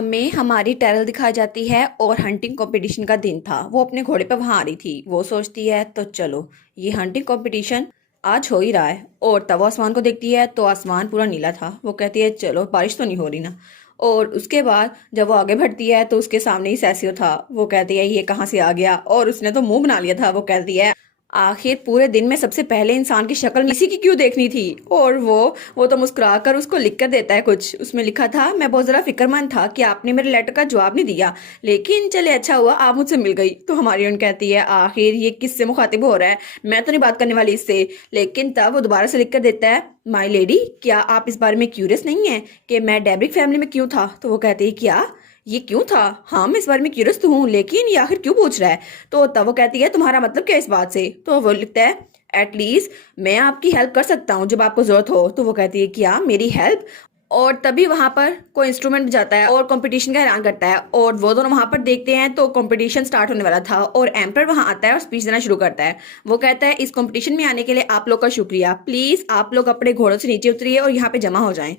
हमें हमारी टेरल दिखाई जाती है और हंटिंग कंपटीशन का दिन था। वो अपने घोड़े पे वहां आ रही थी। वो सोचती है तो चलो ये हंटिंग कंपटीशन आज हो ही रहा है। और तब वो आसमान को देखती है तो आसमान पूरा नीला था। वो कहती है चलो बारिश तो नहीं हो रही ना। और उसके बाद जब वो आगे बढ़ती है तो उसके सामने ही सैसियो था। वो कहती है ये कहाँ से आ गया, और उसने तो मुंह बना लिया था। वो कहती है आखिर पूरे दिन में सबसे पहले इंसान की शक्ल इसी की क्यों देखनी थी। और वो तो मुस्कुरा कर उसको लिख कर देता है कुछ। उसमें लिखा था मैं बहुत ज़रा फिक्रमंद था कि आपने मेरे लेटर का जवाब नहीं दिया, लेकिन चले अच्छा हुआ आप मुझसे मिल गई। तो हमारी उन कहती है आखिर ये किससे मुखातिब हो रहा है, मैं तो नहीं बात करने वाली इससे। लेकिन तब वो दोबारा से लिख कर देता है माई लेडी, क्या आप इस बारे में क्यूरियस नहीं है कि मैं डेब्रिक फैमिली में क्यों था। तो वो कहती है क्या ये क्यों था। हाँ मैं इस बारे में क्यूरियस तो हूँ, लेकिन ये आखिर क्यों पूछ रहा है। तो तब वो कहती है तुम्हारा मतलब क्या इस बात से। तो वो लिखता है एटलीस्ट मैं आपकी हेल्प कर सकता हूँ जब आपको जरूरत हो। तो वो कहती है क्या मेरी हेल्प। और तभी वहां पर कोई इंस्ट्रूमेंट बजाता है और कंपटीशन का ऐलान करता है। और वो दोनों वहां पर देखते हैं तो कंपटीशन स्टार्ट होने वाला था। और एम्पर वहां आता है और स्पीच देना शुरू करता है। वो कहता है इस कंपटीशन में आने के लिए आप लोग का शुक्रिया, प्लीज आप लोग अपने घोड़ों से नीचे उतरिए और यहाँ पे जमा हो जाएं।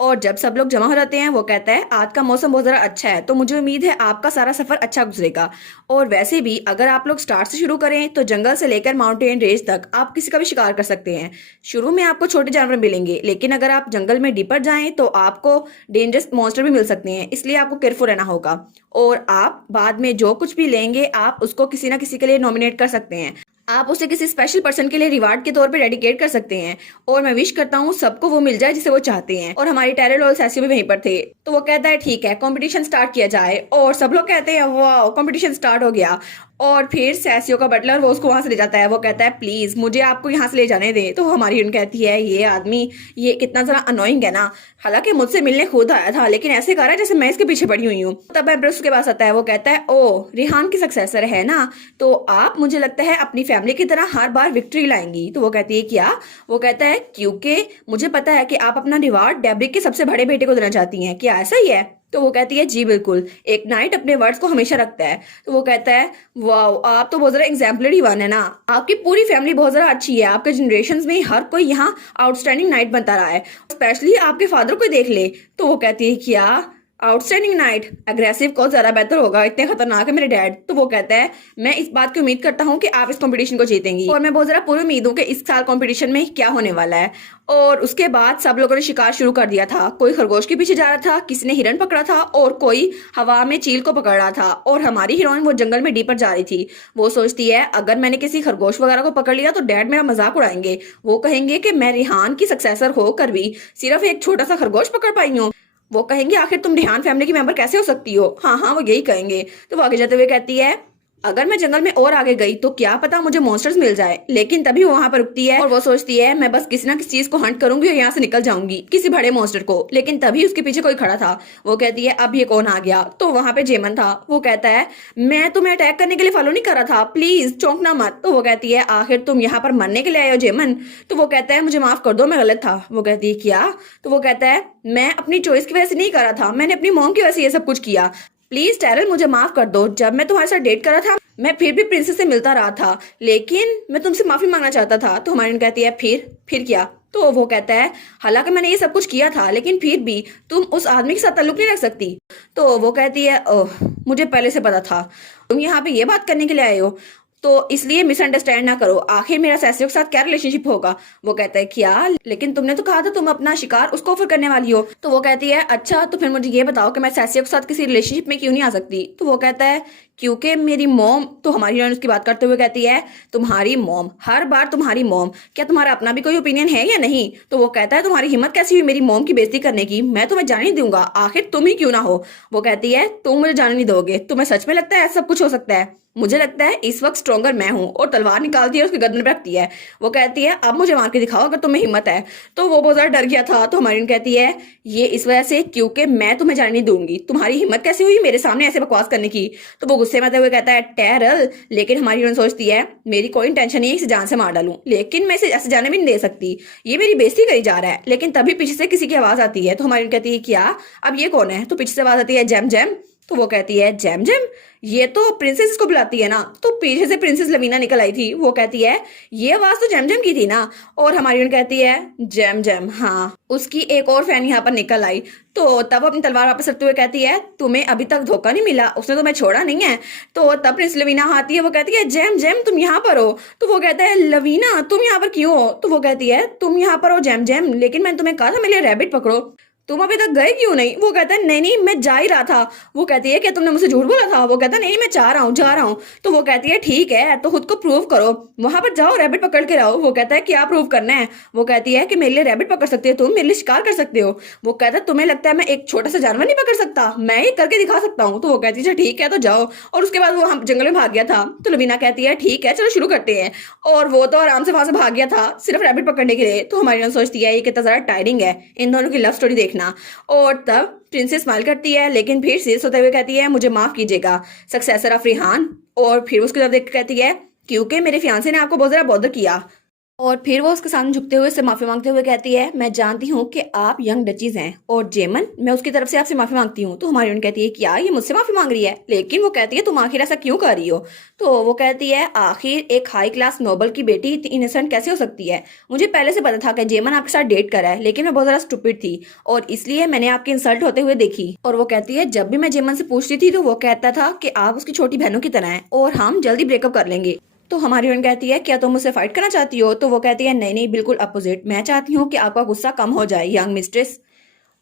और जब सब लोग जमा हो जाते हैं वो कहता है आज का मौसम बहुत ज़रा अच्छा है, तो मुझे उम्मीद है आपका सारा सफ़र अच्छा गुजरेगा। और वैसे भी अगर आप लोग स्टार्ट से शुरू करें तो जंगल से लेकर माउंटेन रेंज तक आप किसी का भी शिकार कर सकते हैं। शुरू में आपको छोटे जानवर मिलेंगे, लेकिन अगर आप जंगल में डीपर जाएं तो आपको डेंजरस मॉन्स्टर भी मिल सकते हैं, इसलिए आपको केयरफुल रहना होगा। और आप बाद में जो कुछ भी लेंगे आप उसको किसी ना किसी के लिए नॉमिनेट कर सकते हैं। आप उसे किसी स्पेशल पर्सन के लिए रिवार्ड के तौर पे डेडिकेट कर सकते हैं। और मैं विश करता हूँ सबको वो मिल जाए जिसे वो चाहते हैं। और हमारी टेरल और सैसियो भी वहीं पर थे। तो वो कहता है ठीक है कंपटीशन स्टार्ट किया जाए। और सब लोग कहते हैं वाह कंपटीशन स्टार्ट हो गया। और फिर सैसियो का बटलर वो उसको वहां से ले जाता है। वो कहता है प्लीज मुझे आपको यहाँ से ले जाने दे। तो हमारी उन कहती है ये आदमी ये कितना जरा अनोइंग है ना, हालांकि मुझसे मिलने खुद आया था लेकिन ऐसे कर रहा है जैसे मैं इसके पीछे पड़ी हुई हूँ। तब एम्प्रेस उसके पास आता है। वो कहता है ओ रिहान की सक्सेसर है ना, तो आप मुझे लगता है अपनी फैमिली की तरह हर बार विक्ट्री लाएंगी। तो वो कहती है क्या। वो कहता है क्योंकि मुझे पता है कि आप अपना रिवार्ड डेब्रिक के सबसे बड़े बेटे को देना चाहती हैं, क्या ऐसा ही है। तो वो कहती है जी बिल्कुल, एक नाइट अपने वर्ड्स को हमेशा रखता है। तो वो कहता है वाह आप तो बहुत जरा एग्जाम्पलरी वन है ना, आपकी पूरी फैमिली बहुत जरा अच्छी है, आपके जनरेशन में हर कोई यहाँ आउटस्टैंडिंग नाइट बनता रहा है, स्पेशली आपके फादर को देख ले। तो वो कहती है क्या आउटस्टैंडिंग नाइट, अग्रेसिव कौन ज्यादा बेहतर होगा, इतने खतरनाक है मेरे डैड। तो वो कहता है मैं इस बात की उम्मीद करता हूँ कि आप इस कंपटीशन को जीतेंगी, और मैं बहुत जरा पूरी उम्मीद हूँ कि इस साल कंपटीशन में क्या होने वाला है। और उसके बाद सब लोगों ने शिकार शुरू कर दिया था। कोई खरगोश के पीछे जा रहा था, किसी ने हिरन पकड़ा था, और कोई हवा में चील को पकड़ रहा था। और हमारी हीरोइन वो जंगल में डीपर जा रही थी। वो सोचती है अगर मैंने किसी खरगोश वगैरह को पकड़ लिया तो डैड मेरा मजाक उड़ाएंगे, वो कहेंगे कि मैं रिहान की सक्सेसर होकर भी सिर्फ एक छोटा सा खरगोश पकड़ पाई हूँ। वो कहेंगे आखिर तुम रिहान फैमिली की मेंबर कैसे हो सकती हो। हाँ हाँ वो यही कहेंगे। तो वो आगे जाते हुए कहती है अगर मैं जंगल में और आगे गई तो क्या पता मुझे मॉन्स्टर्स मिल जाए। लेकिन तभी वो वहां पर रुकती है और वो सोचती है मैं बस किसी ना किसी चीज को हंट करूंगी और यहाँ से निकल जाऊंगी, किसी बड़े मॉन्स्टर को। लेकिन तभी उसके पीछे कोई खड़ा था। वो कहती है अब ये कौन आ गया। तो वहां पे जेमन था। वो कहता है मैं तुम्हें अटैक करने के लिए फॉलो नहीं कर रहा था, प्लीज चौंकना मत। तो वो कहती है आखिर तुम यहाँ पर मरने के लिए आए हो जेमन। तो वो कहता है मुझे माफ कर दो मैं गलत था। वो कहती है क्या। तो वो कहता है मैं अपनी चॉइस की वजह से नहीं कर रहा था, मैंने अपनी मॉम की वजह से ये सब कुछ किया, प्लीज टेरल मुझे माफ कर दो। जब मैं तुम्हारे साथ डेट कर रहा था मैं फिर भी प्रिंसेस से मिलता रहा था, लेकिन मैं तुमसे माफी मांगना चाहता था। तो हमारी कहती है फिर क्या। तो वो कहता है हालांकि मैंने ये सब कुछ किया था लेकिन फिर भी तुम उस आदमी के साथ ताल्लुक नहीं रख सकती। तो वो कहती है ओह मुझे पहले से पता था तुम यहाँ पे ये बात करने के लिए आए हो, तो इसलिए मिसअंडरस्टैंड ना करो, आखिर मेरा सैसियो के साथ क्या रिलेशनशिप होगा। वो कहता है क्या, लेकिन तुमने तो कहा था तुम अपना शिकार उसको ऑफर करने वाली हो। तो वो कहती है अच्छा तो फिर मुझे ये बताओ कि मैं सैसियो के साथ किसी रिलेशनशिप में क्यों नहीं आ सकती। तो वो कहता है क्योंकि मेरी मॉम। तो हमारी हीरोइन उसकी बात करते हुए कहती है तुम्हारी मॉम, हर बार तुम्हारी मॉम, क्या तुम्हारा अपना भी कोई ओपिनियन है या नहीं। तो वो कहता है तुम्हारी हिम्मत कैसी हुई मेरी मॉम की बेइज्जती करने की, मैं तुम्हें जाने नहीं दूंगा, आखिर तुम ही क्यों ना हो। वो कहती है तुम मुझे जाने नहीं दोगे, तुम्हें सच में लगता है ऐसा सब कुछ हो सकता है। मुझे लगता है इस वक्त स्ट्रॉन्गर मैं हूँ। और तलवार निकालती है उसकी गर्दन पे रखती है। वो कहती है अब मुझे मार के दिखाओ अगर तुम्हें हिम्मत है। तो वो बहुत ज्यादा डर गया था। तो हमारी कहती है ये इस वजह से क्योंकि मैं तुम्हें जाने नहीं दूंगी, तुम्हारी हिम्मत कैसे हुई मेरे सामने ऐसे बकवास करने की। तो वो गुस्से में आते हुए कहता है टेरल, लेकिन हमारी हीरोइन सोचती है मेरी कोई इंटेंशन नहीं है इसे जान से मार डालूं, लेकिन मैं इसे ऐसे जाने भी नहीं दे सकती, ये मेरी बेइज्जती करी जा रहा है। लेकिन तभी पीछे से किसी की आवाज आती है। तो हमारी कहती है क्या अब ये कौन है। तो पीछे से आवाज आती है जैम जैम। तो वो कहती है जैम जैम, ये तो प्रिंसेस इसको बुलाती है ना। तो पीछे से प्रिंसेस लवीना निकल आई थी। वो कहती है ये आवाज तो जैम जैम की थी ना। और हमारी कहती है जैम जैम, हाँ। उसकी एक और फैन यहाँ पर निकल आई। तो तब अपनी तलवार वापस रखते हुए कहती है तुम्हें अभी तक धोखा नहीं मिला, उसने तुम्हें छोड़ा नहीं है। तो तब प्रिंस लवीना आती है। वो कहती है जैम जैम तुम यहाँ पर हो। तो वो कहता है लवीना तुम यहाँ पर क्यों हो। तो वो कहती है तुम यहाँ पर हो जैम जैम, लेकिन मैंने तुम्हें कहा था मेरे लिए रैबिट पकड़ो, तुम अभी तक गए क्यों नहीं। वो कहता है नहीं नहीं मैं जा ही रहा था। वो कहती है क्या तुमने मुझसे झूठ बोला था। वो कहता है नहीं मैं जा रहा हूँ जा रहा हूँ। तो वो कहती है ठीक है तो खुद को प्रूव करो, वहां पर जाओ रैबिट पकड़ के लाओ। वो कहता है क्या प्रूव करना है। वो कहती है कि मेरे लिए रैबिट पकड़ सकते हो तुम, मेरे लिए शिकार कर सकते हो। वो कहता है तुम्हें लगता है मैं एक छोटा सा जानवर नहीं पकड़ सकता, मैं ये करके दिखा सकता हूँ। तो वो कहती है ठीक है तो जाओ। और उसके बाद वो हम जंगल में भाग गया था। तो लवीना कहती है ठीक है चलो शुरू करते हैं। और वो तो आराम से वहां से भाग गया था सिर्फ रैबिट पकड़ने के लिए। तो हमारी सोचती है ये कितना ज्यादा टायरिंग है इन दोनों की लव स्टोरी देखना। और तब प्रिंसेस स्माइल करती है लेकिन फिर सीरियस होते हुए कहती है मुझे माफ कीजिएगा सक्सेसर ऑफ रिहान। और फिर उसकी तरफ देख कहती है क्योंकि मेरे फियांसे ने आपको बहुत ज्यादा बॉदर किया। और फिर वो उसके सामने झुकते हुए उससे माफी मांगते हुए कहती है मैं जानती हूँ कि आप यंग डचीज हैं और जेमन मैं उसकी तरफ से आपसे माफी मांगती हूँ। तो हमारी कहती है क्या ये मुझसे माफी मांग रही है, लेकिन वो कहती है तुम आखिर ऐसा क्यों कर रही हो। तो वो कहती है आखिर एक हाई क्लास नोबल की बेटी इतनी इनोसेंट कैसे हो सकती है। मुझे पहले से पता था कि जेमन आपके साथ डेट कर रहा है, लेकिन मैं बहुत ज्यादा स्टूपिड थी और इसलिए मैंने आपकी इंसल्ट होते हुए देखी। और वो कहती है जब भी मैं जेमन से पूछती थी तो वो कहता था कि आप उसकी छोटी बहनों की तरह हैं और हम जल्दी ब्रेकअप कर लेंगे। तो हमारी बहन कहती है क्या तुम मुझसे फाइट करना चाहती हो। तो वो कहती है नहीं नहीं बिल्कुल अपोजिट, मैं चाहती हूँ कि आपका गुस्सा कम हो जाए यंग मिस्ट्रेस।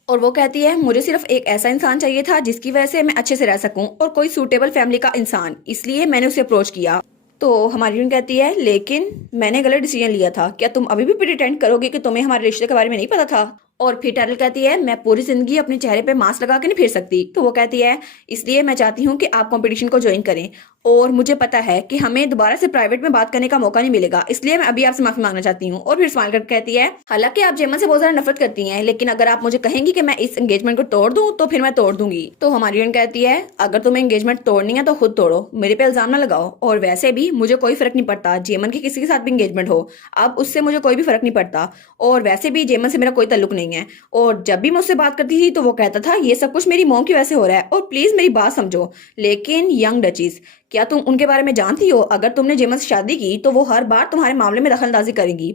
और वो कहती है मुझे सिर्फ एक ऐसा इंसान चाहिए था जिसकी वजह से मैं अच्छे से रह सकूं और कोई सूटेबल फैमिली का इंसान, इसलिए मैंने उसे अप्रोच किया। तो हमारी बहन कहती है लेकिन मैंने गलत डिसीजन लिया था, क्या तुम अभी भी प्रिटेंड करोगे कि तुम्हें हमारे रिश्ते के बारे में नहीं पता था। और फिर टैरल कहती है मैं पूरी जिंदगी अपने चेहरे पे मास्क लगा के नहीं फिर सकती। तो वो कहती है इसलिए मैं चाहती हूँ कि आप कंपटीशन को ज्वाइन करें और मुझे पता है कि हमें दोबारा से प्राइवेट में बात करने का मौका नहीं मिलेगा, इसलिए मैं अभी आपसे माफी मांगना चाहती हूँ। और फिर स्माइल करके कहती है हालांकि आप जेमन से बहुत ज्यादा नफरत करती हैं, लेकिन अगर आप मुझे कहेंगी कि मैं इस एंगेजमेंट को तोड़ दूं तो फिर मैं तोड़ दूंगी। तो हमारी बहन कहती है अगर तुम्हें एंगेजमेंट तोड़नी है तो खुद तोड़ो, मेरे पे इल्जाम ना लगाओ। और वैसे भी मुझे कोई फर्क नहीं पड़ता जेमन की किसी के साथ भी एंगेजमेंट हो, अब उससे मुझे कोई भी फर्क नहीं पड़ता। और वैसे भी जेमन से मेरा कोई ताल्लुक नहीं है। और जब भी मुझसे बात करती थी तो वो कहता था ये सब कुछ मेरी मॉम की वजह से हो रहा है और प्लीज मेरी बात समझो। लेकिन यंग डचीज क्या तुम उनके बारे में जानती हो, अगर तुमने जेमन से शादी की तो वो हर बार तुम्हारे मामले में दखलंदाजी करेंगी।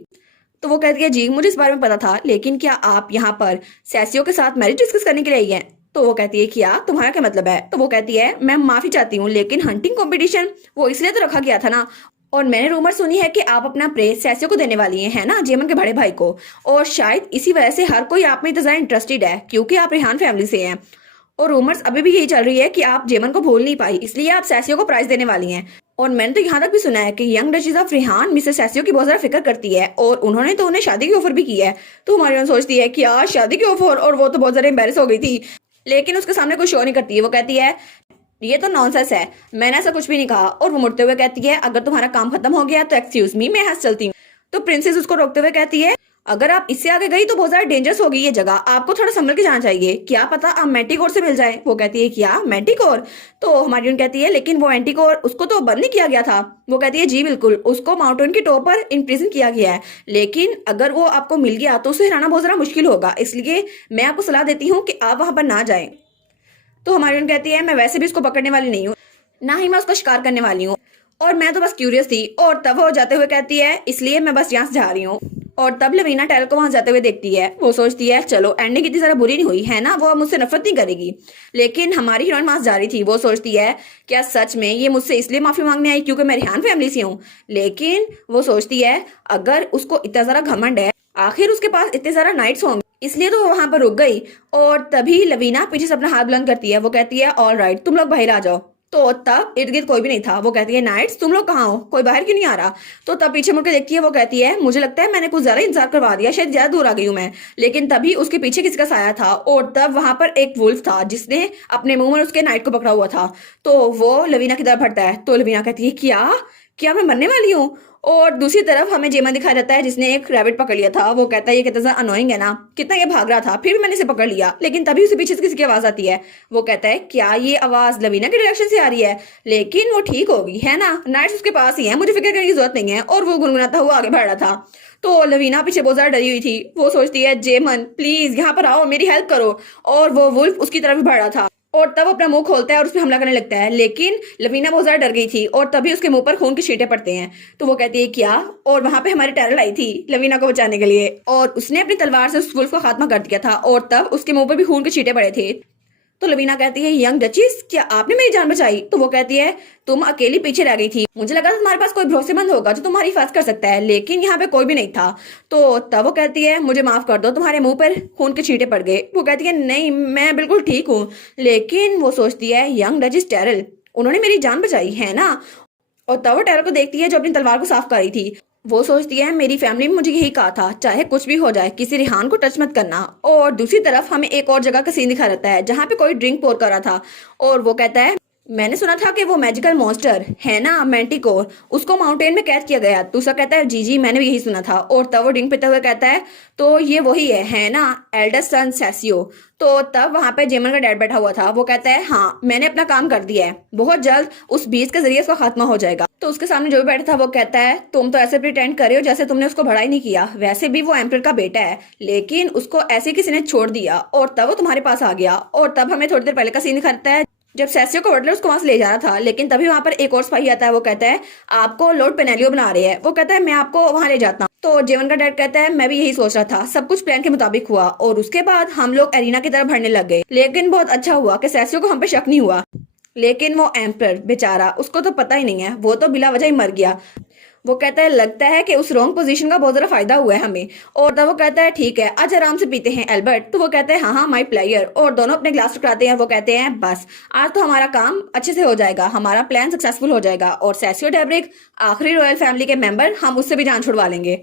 तो वो कहती है जी मुझे इस बारे में पता था, लेकिन क्या आप यहाँ पर सैसियो के साथ मैरिज डिस्कस करने के लिए आई हैं। तो वो कहती है क्या तुम्हारा क्या मतलब है। तो वो कहती है मैं माफी चाहती हूँ लेकिन हंटिंग कंपटीशन वो इसलिए तो रखा गया था ना, और मैंने रूमर सुनी है कि आप अपना प्रेज सैसियो को देने वाली हैं, है ना, जेमन के बड़े भाई को। और शायद इसी वजह से हर कोई आप में इतना इंटरेस्टेड है क्योंकि आप रेहान फैमिली से हैं। और रूमर्स अभी भी यही चल रही है कि आप जेमन को भूल नहीं पाई, इसलिए आप सैसियो को प्राइज देने वाली हैं। और मैंने तो यहाँ तक भी सुना है कि यंग डचीज ऑफ रेहान मिसेस सैसियो की बहुत ज्यादा फिक्र करती है और उन्होंने तो उन्हें शादी की ऑफर भी की है। तो हमारी बहन सोचती है कि यार शादी की ऑफर, और वो तो बहुत ज्यादा एम्बेरस हो गई थी, लेकिन उसके सामने कोई शो नहीं करती है। वो कहती है ये तो नॉनसेंस है, मैंने ऐसा कुछ भी नहीं कहा। और वो मुड़ते हुए कहती है अगर तुम्हारा काम खत्म हो गया तो एक्सक्यूज मी मैं हंस चलती हूँ। तो प्रिंसेस उसको रोकते हुए कहती है अगर आप इससे आगे गई तो बहुत ज्यादा डेंजरस होगी ये जगह, आपको थोड़ा संभल के जाना चाहिए, क्या पता आप मैंटिकोर से मिल जाए। वो कहती है क्या मैंटिकोर। तो हमारी कहती है लेकिन वो एंटिकोर उसको तो बंद नहीं किया गया था। वो कहती है जी बिल्कुल, उसको माउंटेन के टॉप पर इम्प्रिजन किया गया है, लेकिन अगर वो आपको मिल गया तो उसे हराना बहुत ज्यादा मुश्किल होगा, इसलिए मैं आपको सलाह देती हूँ कि आप वहां पर ना जाएं। तो हमारी बहन कहती है मैं वैसे भी उसको पकड़ने वाली नहीं हूँ, ना ही मैं उसको शिकार करने वाली हूँ, और मैं तो बस क्यूरियस थी। और तब वो जाते हुए कहती है इसलिए मैं बस यहाँ से जा रही हूँ। और तब लवीना टैरल को वहां जाते हुए देखती है। वो सोचती है चलो एंडिंग इतनी ज्यादा बुरी नहीं हुई है ना, वो अब मुझसे नफरत नहीं करेगी। लेकिन हमारी हीरोइन वहां जा रही थी। वो सोचती है क्या सच में ये मुझसे इसलिए माफी मांगने आई क्योंकि मैं रेहान फैमिली से हूँ। लेकिन वो सोचती है अगर उसको इतना ज्यादा घमंड है, आखिर उसके पास इतने सारा नाइट्स होंगे, इसलिए तो वो वहां पर रुक गई। और तभी लवीना पीछे से अपना हाथ बुलंद करती है। वो कहती है ऑल राइट तुम लोग बाहर आ जाओ। तो तब इर्द गिर्द कोई भी नहीं था। वो कहती है नाइट्स तुम लोग कहाँ हो, कोई बाहर क्यों नहीं आ रहा। तो तब पीछे मुड़कर देखती है। वो कहती है मुझे लगता है मैंने कुछ ज्यादा इंतजार करवा दिया, शायद ज्यादा दूर आ गई हूँ मैं। लेकिन तभी उसके पीछे किसी का साया था और तब वहां पर एक वुल्फ था जिसने अपने मुंह में उसके नाइट को पकड़ा हुआ था। तो वो लवीना की तरफ हटता है। तो लवीना कहती है क्या क्या मैं मरने वाली हूँ। और दूसरी तरफ हमें जेमन दिखाया जाता है जिसने एक रैबिट पकड़ लिया था। वो कहता है ये कितना अनोइंग है ना, कितना ये भाग रहा था, फिर भी मैंने इसे पकड़ लिया। लेकिन तभी उसे पीछे से किसी की आवाज आती है। वो कहता है क्या ये आवाज लवीना के डायरेक्शन से आ रही है, लेकिन वो ठीक होगी है ना, नाइट्स उसके पास ही है, मुझे फिक्र करने की जरूरत नहीं है। और वो गुनगुनाता हुआ आगे बढ़ रहा था। तो लवीना पीछे बहुत ज्यादा डरी हुई थी। वो सोचती है जेमन प्लीज यहाँ पर आओ, मेरी हेल्प करो। और वो वुल्फ उसकी तरफ बढ़ रहा था। और तब अपना मुंह खोलता है और उस पर हमला करने लगता है, लेकिन लवीना बहुत ज्यादा डर गई थी और तभी उसके मुंह पर खून के छींटे पड़ते हैं। तो वो कहती है क्या, और वहां पे हमारी टेरल आई थी लवीना को बचाने के लिए और उसने अपनी तलवार से उस वुल्फ का खात्मा कर दिया था और तब उसके मुंह पर भी खून के छींटे पड़े थे। तो लवीना कहती है यंग डचिस, क्या आपने मेरी जान बचाई? तो वो कहती है तुम अकेली पीछे रह गई थी, मुझे लगा था तुम्हारे पास कोई भरोसेमंद होगा जो तुम्हारी हिफाजत कर सकता है, लेकिन यहाँ पे कोई भी नहीं था। तो तब वो कहती है मुझे माफ कर दो, तुम्हारे मुंह पर खून के छींटे पड़ गए। वो कहती है नहीं, मैं बिल्कुल ठीक हूँ। लेकिन वो सोचती है यंग डचिस टेरल, उन्होंने मेरी जान बचाई है ना। और तब वो टेरर को देखती है जो अपनी तलवार को साफ कर रही थी। वो सोचती है मेरी फैमिली में मुझे यही कहा था, चाहे कुछ भी हो जाए किसी रिहान को टच मत करना। और दूसरी तरफ हमें एक और जगह का सीन दिखा रहता है जहाँ पे कोई ड्रिंक पोर कर रहा था और वो कहता है मैंने सुना था कि वो मैजिकल मॉन्स्टर है ना मैंटिकोर, उसको माउंटेन में कैद किया गया। दूसरा कहता है जी जी मैंने भी यही सुना था। और तब वो ड्रिंक पीते हुए कहता है तो ये वही है ना एल्डर सन सेसियो। तो तब वहां पे जेमन का डैड बैठा हुआ था। वो कहता है हाँ मैंने अपना काम कर दिया है, बहुत जल्द उस बीज के जरिए उसका खात्मा हो जाएगा। तो उसके सामने जो भी बैठा था वो कहता है तुम तो ऐसे प्रिटेंड कर रहे हो जैसे तुमने उसको बड़ा ही नहीं किया, वैसे भी वो एम्पर का बेटा है, लेकिन उसको ऐसे किसी ने छोड़ दिया और तब वो तुम्हारे पास आ गया। और तब हमें थोड़ी देर पहले का सीन दिखाता है जब सेसियो को बटलर उसको वहां से ले जा रहा था, लेकिन तभी वहां पर एक और सिपाही आता है। वो कहता है आपको लॉर्ड पेनेलियो बना रहे हैं। वो कहता है मैं आपको वहां ले जाता हूँ। तो जेवन का डैड कहता है मैं भी यही सोच रहा था, सब कुछ प्लान के मुताबिक हुआ। और उसके बाद हम लोग एरिना की तरफ बढ़ने लग गए, लेकिन बहुत अच्छा हुआ कि सेसियो को हम पे शक नहीं हुआ। लेकिन वो एम्पर बेचारा, उसको तो पता ही नहीं है, वो तो बिला वजह ही मर गया। वो कहता है लगता है कि उस रॉन्ग पोजीशन का बहुत ज्यादा फायदा हुआ है हमें। और तब वो कहता है ठीक है आज आराम से पीते हैं एल्बर्ट। तो वो कहते हैं हाँ हाँ माई प्लेयर। और दोनों अपने ग्लास टकराते हैं। वो कहते हैं बस आज तो हमारा काम अच्छे से हो जाएगा, हमारा प्लान सक्सेसफुल हो जाएगा और सेसियो डेब्रिक आखिरी रॉयल फैमिली के मेंबर, हम उससे भी जान छुड़वा लेंगे।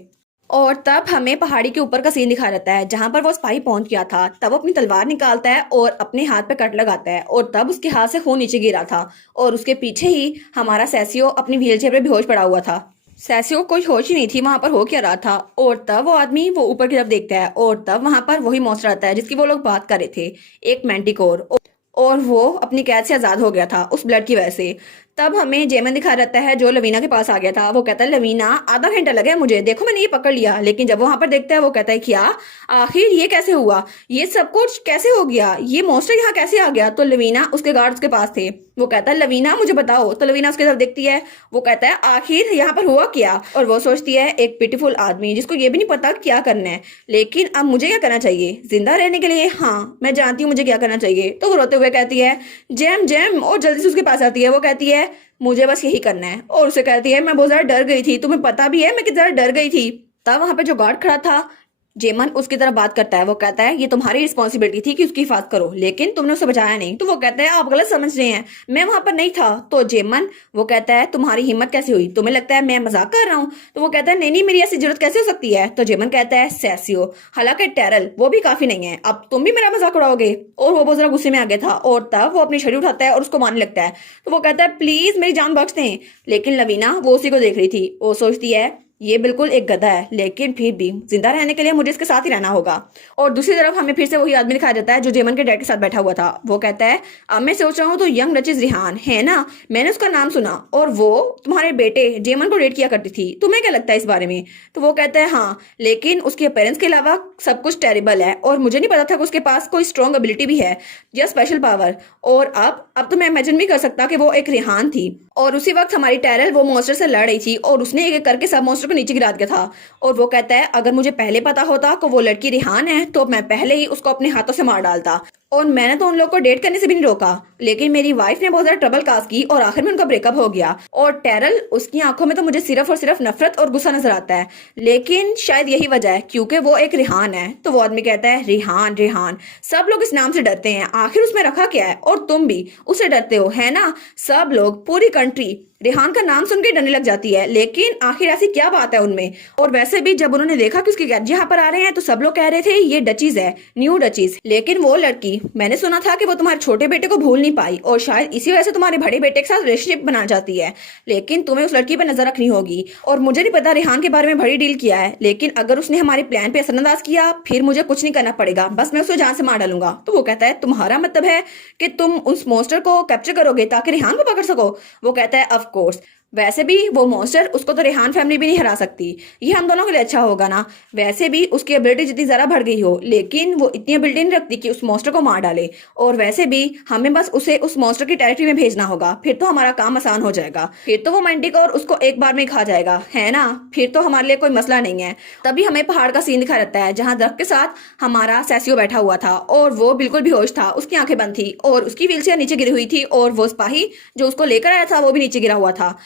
और तब हमें पहाड़ी के ऊपर का सीन दिखा रहता है जहां पर वो सिपाही पहुंच गया था। तब वो अपनी तलवार निकालता है और अपने हाथ पे कट लगाता है और तब उसके हाथ से खून नीचे गिरा था और उसके पीछे ही हमारा सेसियो अपनी व्हीलचेयर पे बेहोश पड़ा हुआ था। सेसियो को कोई होश ही नहीं थी वहां पर हो क्या रहा था। और तब वो आदमी वो ऊपर की तरफ देखता है और तब वहां पर वही मॉन्स्टर आता है जिसकी वो लोग बात कर रहे थे, एक मैंटिकोर। और वो अपनी कैद से आजाद हो गया था उस ब्लड की वजह से। तब हमें जेमन दिखा रहता है जो लवीना के पास आ गया था। वो कहता है लवीना आधा घंटा लगा है मुझे, देखो मैंने ये पकड़ लिया। लेकिन जब वो वहां पर देखता है वो कहता है क्या आखिर ये कैसे हुआ, ये सब कुछ कैसे हो गया, ये मॉन्स्टर यहाँ कैसे आ गया? तो लवीना उसके गार्ड्स के पास थे। वो कहता है लवीना मुझे बताओ। तो लवीना उसकी तरफ देखती है। वो कहता है आखिर यहाँ पर हुआ क्या? और वो सोचती है एक पिटीफुल आदमी जिसको ये भी नहीं पता क्या करना है, लेकिन अब मुझे क्या करना चाहिए जिंदा रहने के लिए? हाँ मैं जानती हूँ मुझे क्या करना चाहिए। तो वो रोते हुए कहती है जैम जैम, और जल्दी से उसके पास आती है। वो कहती है मुझे बस यही करना है। और उसे कहती है मैं बहुत ज्यादा डर गई थी, तुम्हें पता भी है मैं कितना ज्यादा डर गई थी। तब वहां पे जो गार्ड खड़ा था जेमन उसकी तरफ बात करता है। वो कहता है ये तुम्हारी रिस्पॉन्सिबिलिटी थी कि उसकी हिफाजत करो, लेकिन तुमने उसे बचाया नहीं। तो वो कहता है आप गलत समझ रहे हैं, मैं वहां पर नहीं था। तो जेमन वो कहता है तुम्हारी हिम्मत कैसे हुई, तुम्हें लगता है मैं मजाक कर रहा हूँ? तो वो कहता है नहीं नहीं मेरी ऐसी जरूरत कैसे हो सकती है? तो जेमन कहता है सेसियो, हालांकि टेरल वो भी काफी नहीं है, अब तुम भी मेरा मजाक उड़ाओगे? और वो बहुत जरा गुस्से में आ गया था और तब वो अपनी छड़ी उठाता है और उसको मारने लगता है। तो वो कहता है प्लीज मेरी जान बख्श दें। लेकिन लवीना वो उसी को देख रही थी। वो सोचती है ये बिल्कुल एक गधा है, लेकिन फिर भी जिंदा रहने के लिए मुझे इसके साथ ही रहना होगा। और दूसरी तरफ हमें फिर से वही आदमी दिखाया जाता है जो जेमन के डैड के साथ बैठा हुआ था। वो कहता है अब मैं सोच रहा हूँ तो यंग डचिस रिहान है ना, मैंने उसका नाम सुना और वो तुम्हारे बेटे जेमन को डेट किया करती थी, तुम्हें क्या लगता है इस बारे में? तो वो कहता है हाँ, लेकिन उसके अपेरेंस के अलावा सब कुछ टेरिबल है और मुझे नहीं पता था कि उसके पास कोई स्ट्रॉन्ग एबिलिटी भी है या स्पेशल पावर। और अब तो मैं इमेजिन भी कर सकता कि वो एक रिहान थी। और उसी वक्त हमारी टेरल वो मॉन्स्टर से लड़ रही थी और उसने एक एक करके सब मॉन्स्टर को नीचे गिरा दिया था। और वो कहता है अगर मुझे पहले पता होता कि वो लड़की रिहान है तो मैं पहले ही उसको अपने हाथों से मार डालता। और मैंने तो उन लोगों को डेट करने से भी नहीं रोका, लेकिन मेरी वाइफ ने बहुत ज्यादा ट्रबल काज की और आखिर में उनका ब्रेकअप हो गया। और टेरल उसकी आंखों में तो मुझे सिर्फ और सिर्फ नफरत और गुस्सा नजर आता है, लेकिन शायद यही वजह है क्योंकि वो एक रिहान है। तो वो आदमी कहता है रिहान रिहान, सब लोग इस नाम से डरते हैं, आखिर उसमें रखा क्या है? और तुम भी उससे डरते हो है ना? सब लोग, पूरी कंट्री रिहान का नाम सुन के डरने लग जाती है, लेकिन आखिर ऐसी क्या बात है उनमें? और वैसे भी जब उन्होंने देखा कि उसके गैजेट यहाँ पर आ रहे हैं तो सब लोग कह रहे थे ये डचीज है, न्यू डचीज। लेकिन वो लड़की मैंने सुना था कि वो तुम्हारे छोटे बेटे को भूल नहीं पाई और शायद इसी वजह से तुम्हारे बड़े बेटे के साथ रिलेशनशिप बनाना चाहती है। लेकिन तुम्हें उस लड़की पर नजर रखनी होगी। और मुझे नहीं पता रिहान के बारे में बड़ी डील किया है, लेकिन अगर उसने हमारे प्लान पे असरअंदाज किया फिर मुझे कुछ नहीं करना पड़ेगा, बस मैं उसे जान से मार डालूंगा। तो वो कहता है तुम्हारा मतलब है कि तुम उस मॉन्स्टर को कैप्चर करोगे ताकि रिहान को पकड़ सको? वो कहता है ऑफ कोर्स, वैसे भी वो मॉन्स्टर उसको तो रेहान फैमिली भी नहीं हरा सकती। ये हम दोनों के लिए अच्छा होगा ना। वैसे भी उसकी एबिलिटी जितनी ज़्यादा बढ़ गई हो, लेकिन वो इतनी एबिलिटी नहीं रखती कि उस मॉन्स्टर को मार डाले। और वैसे भी हमें बस उसे उस मॉन्स्टर की टेरिटरी में भेजना होगा, फिर तो हमारा काम आसान हो जाएगा। फिर तो वो मैंटिकोर उसको एक बार में खा जाएगा, है ना। फिर तो हमारे लिए कोई मसला नहीं है। तभी हमें पहाड़ का सीन दिखा रहता है जहाँ दरख्त के साथ हमारा सैसियो बैठा हुआ था और वो बिल्कुल बेहोश था, उसकी आंखें बंद थी और उसकी व्हीलचेयर नीचे गिरी हुई थी और वो सिपाही जो उसको लेकर आया था वो भी नीचे गिरा हुआ था।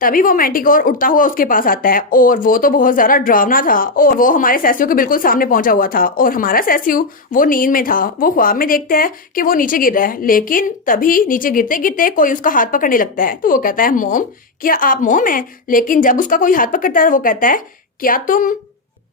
तभी वो मैंटिकोर उड़ता हुआ उसके पास आता है और वो तो बहुत ज्यादा डरावना था और वो हमारे सैसियो के बिल्कुल सामने पहुंचा हुआ था और हमारा सैसियो वो नींद में था। वो ख्वाब में देखता है कि वो नीचे गिर रहा है, लेकिन तभी नीचे गिरते गिरते कोई उसका हाथ पकड़ने लगता है। तो वो कहता है मॉम, क्या आप मॉम हैं? लेकिन जब उसका कोई हाथ पकड़ता है तो वो कहता है क्या तुम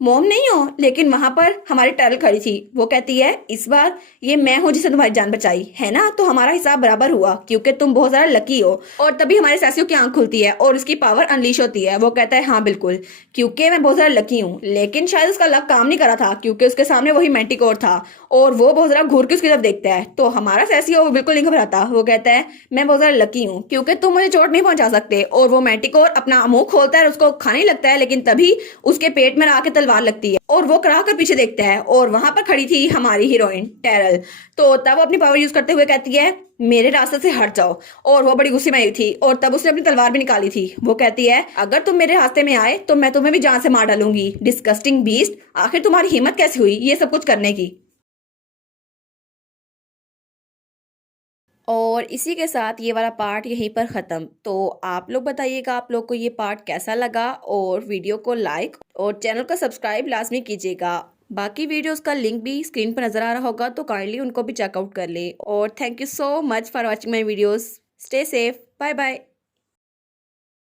मॉम नहीं हो? लेकिन वहां पर हमारी टर्ल खड़ी थी। वो कहती है इस बार ये मैं हूं जिसने तुम्हारी जान बचाई, है ना। तो हमारा हिसाब बराबर हुआ क्योंकि तुम बहुत ज्यादा लकी हो। और तभी हमारे सैसियो की आंख खुलती है और उसकी पावर अनलीश होती है। वो कहता है हाँ बिल्कुल, क्योंकि मैं बहुत ज्यादा लकी हूँ। लेकिन शायद उसका लक काम नहीं करा था क्योंकि उसके सामने वही मैंटिकोर था और वो बहुत ज्यादा घूर के उसकी तरफ देखता है। तो हमारा सैसियो वो बिल्कुल नहीं घबराता। वो कहता है मैं बहुत ज्यादा लकी हूँ क्योंकि तुम मुझे चोट नहीं पहुंचा सकते। और वो मैंटिकोर अपना मुंह खोलता है और उसको खाने लगता है, लेकिन तभी उसके पेट में आके तलवार लगती है और वो करा कर पीछे देखता है और वहां पर खड़ी थी हमारी हीरोइन टेरल। तो तब वो अपनी पावर यूज करते हुए कहती है मेरे रास्ते से हट जाओ। और वो बड़ी गुस्से में आई थी और तब उसने अपनी तलवार भी निकाली थी। वो कहती है अगर तुम मेरे रास्ते में आए तो मैं तुम्हें भी जान से मार डालूंगी। डिस्कस्टिंग बीस्ट, आखिर तुम्हारी हिम्मत कैसे हुई ये सब कुछ करने की। और इसी के साथ ये वाला पार्ट यहीं पर ख़त्म। तो आप लोग बताइएगा आप लोग को ये पार्ट कैसा लगा, और वीडियो को लाइक और चैनल को सब्सक्राइब लाजमी कीजिएगा। बाकी वीडियोस का लिंक भी स्क्रीन पर नज़र आ रहा होगा, तो काइंडली उनको भी चेकआउट कर ले। और thank you so much for watching my videos. Stay safe, bye bye.